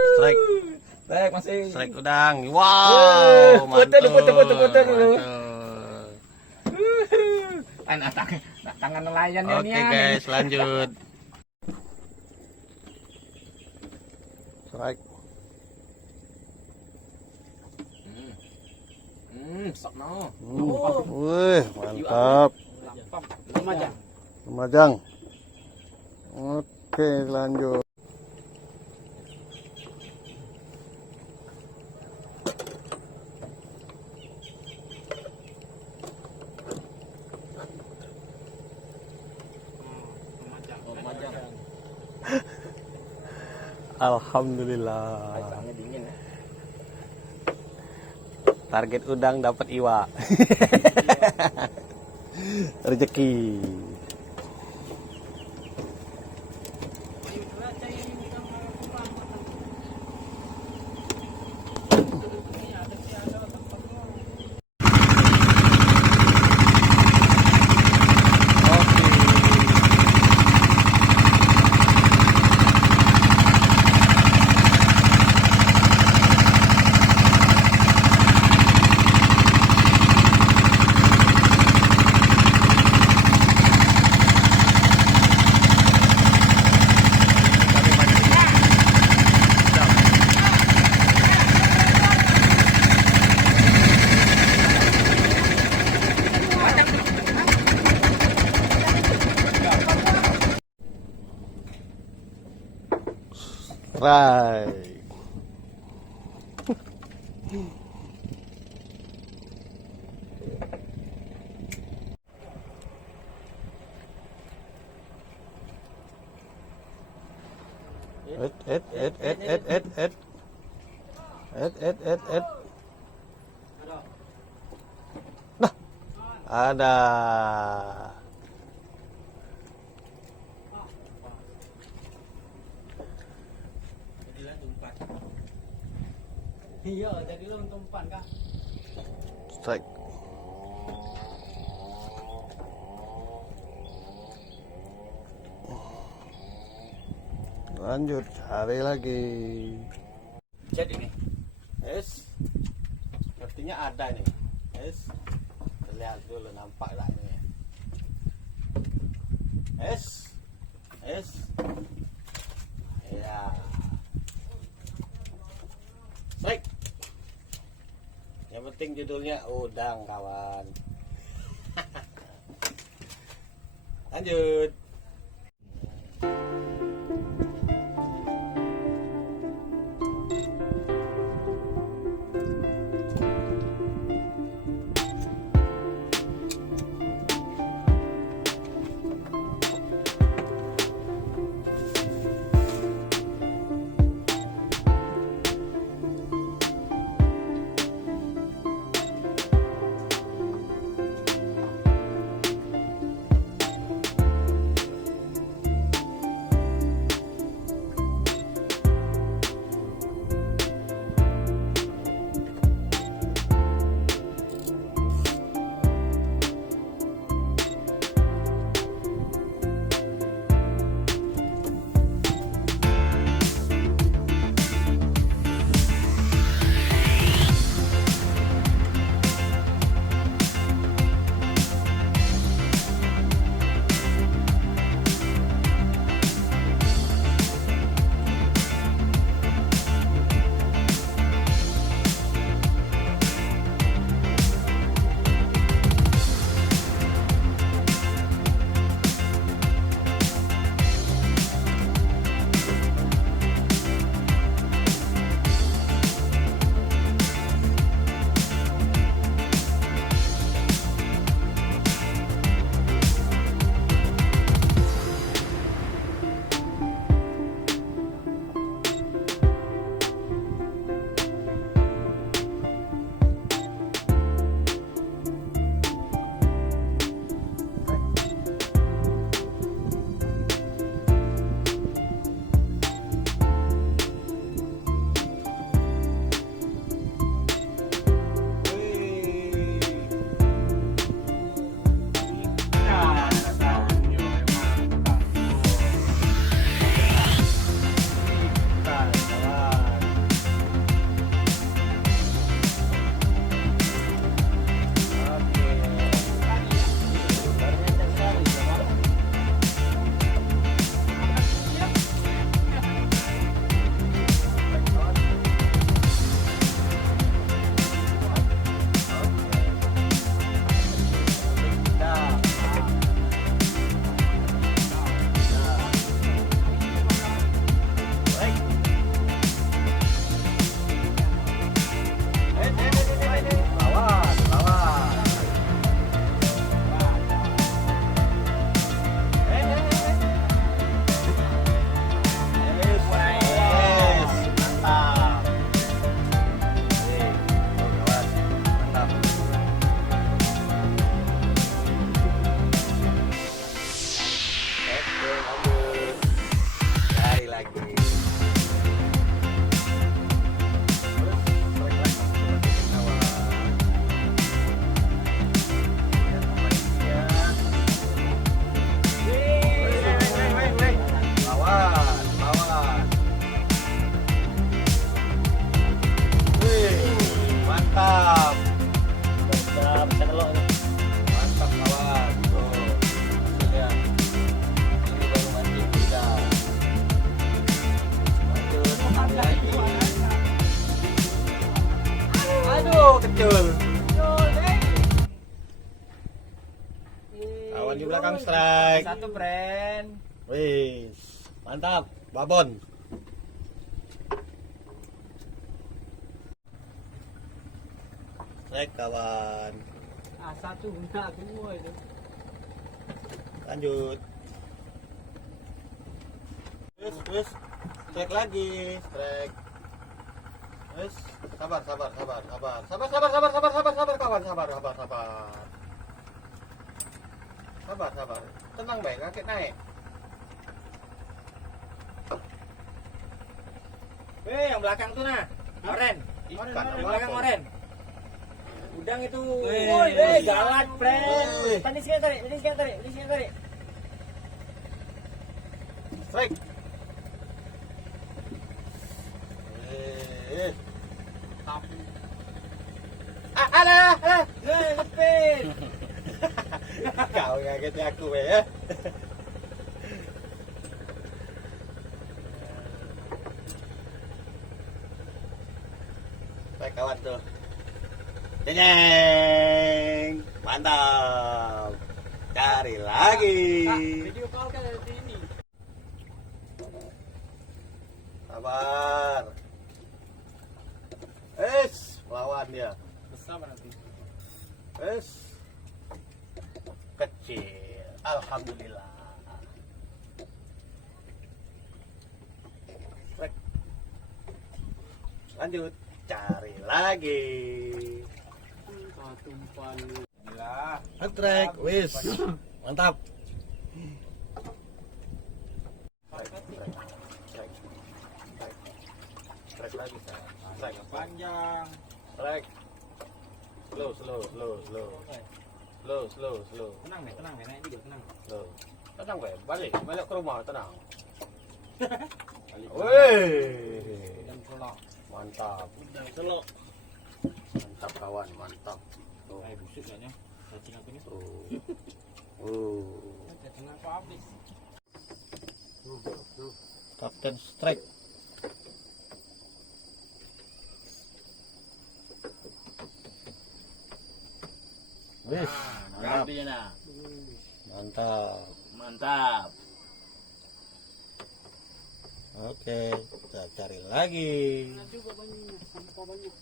Strike. Strike masih. Strike udang. Wow, Foto mantap. dulu. Tangan nelayan Oke guys, lanjut. Strike. Sok no. Wih, mantap. Lumajang. Oke, lanjut. Alhamdulillah. Target udang dapat iwa. Rezeki. Right. Nah, ada. Iya, jadi lo umpan kah? Strike. Lanjut, cari lagi. Jadi nih. Es, sepertinya ada nih. Es, lihat dulu nampak tak ini. Es, ya. Baik. Yang penting judulnya udang, kawan. Lanjut. satu, friend. Wih, mantap, babon. Strike kawan. Satu guna semua itu. Lanjut. Terus. Strike lagi, strike. Terus, sabar kawan, sabar. Tenang baik, kaki naik. Yang belakang tuh nah. Oren. Ikan, Yang belakang oren. Udang itu. Woi, galak, friend. Woi. Tadi sekali tarik. Strike. Alah. Lepit. Kau ngagetin aku ya. Baik kawan tuh. Cacing. Mantap. Cari lagi. Video call kan dari sini. Sabar. Lawan dia. Bersama nanti. Kecil. Alhamdulillah. Strike. Lanjut. Cari lagi. Umpan. Strike. Wis. Mantap. Strike lagi. Strike Panjang. Strike. Slow. Tenang nih, naik juga tenang. Slow. Tenang gue, balik ke rumah tenang. Balik. Wih, Dan selok. mantap. Udang selok. Mantap kawan, mantap. Tuh. Busuk kayaknya. Cacing aku ini. Cacing aku habis. Kapten strike. Wis, mantap. Gantinya nah. Mantap. Oke, kita cari lagi. Juga banyak, sampah banyak.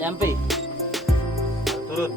Nyampe. Turun.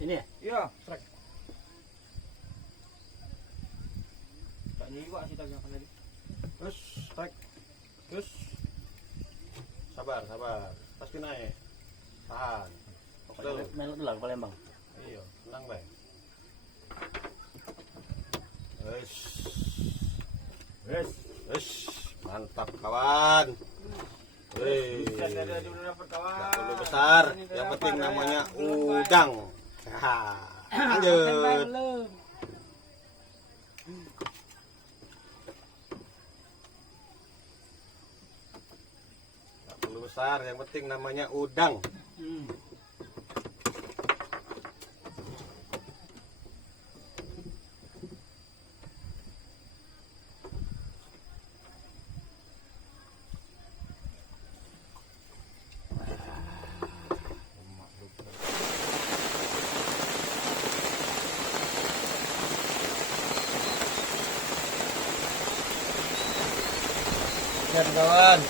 Ini ya? Iya, strike. Tak nyiwa sih tadi tadi. Terus strike. Terus sabar, sabar. Pasti naik. Tahan. Betul. Melot dulu Palembang. Iya, tenang baik. Wes. Wes. Mantap kawan. Wih. Ada dulu dapat kawan. Nggak perlu besar, yang penting namanya udang. Lanjut. Nggak perlu besar, yang penting namanya udang. Lihat kawan.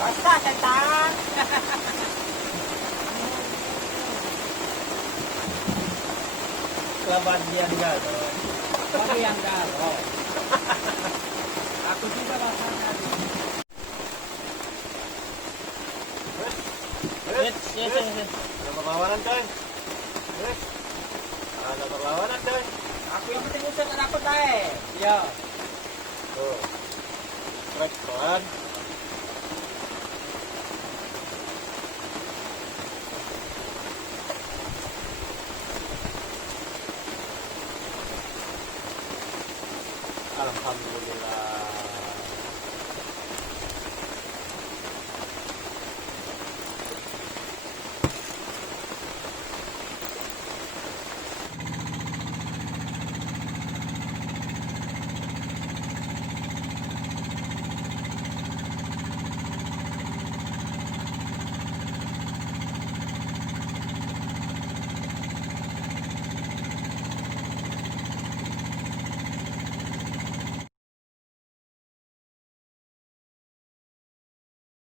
Basah setan. Kebagian enggak? Bagi yang garo. Aku juga basahnya. Yes. Ada perlawanan coy. Yes. Ada perlawanan coy. Aku yang penting usah tak dapat dae. Iya. Tuh. Strike kawan. Alhamdulillah.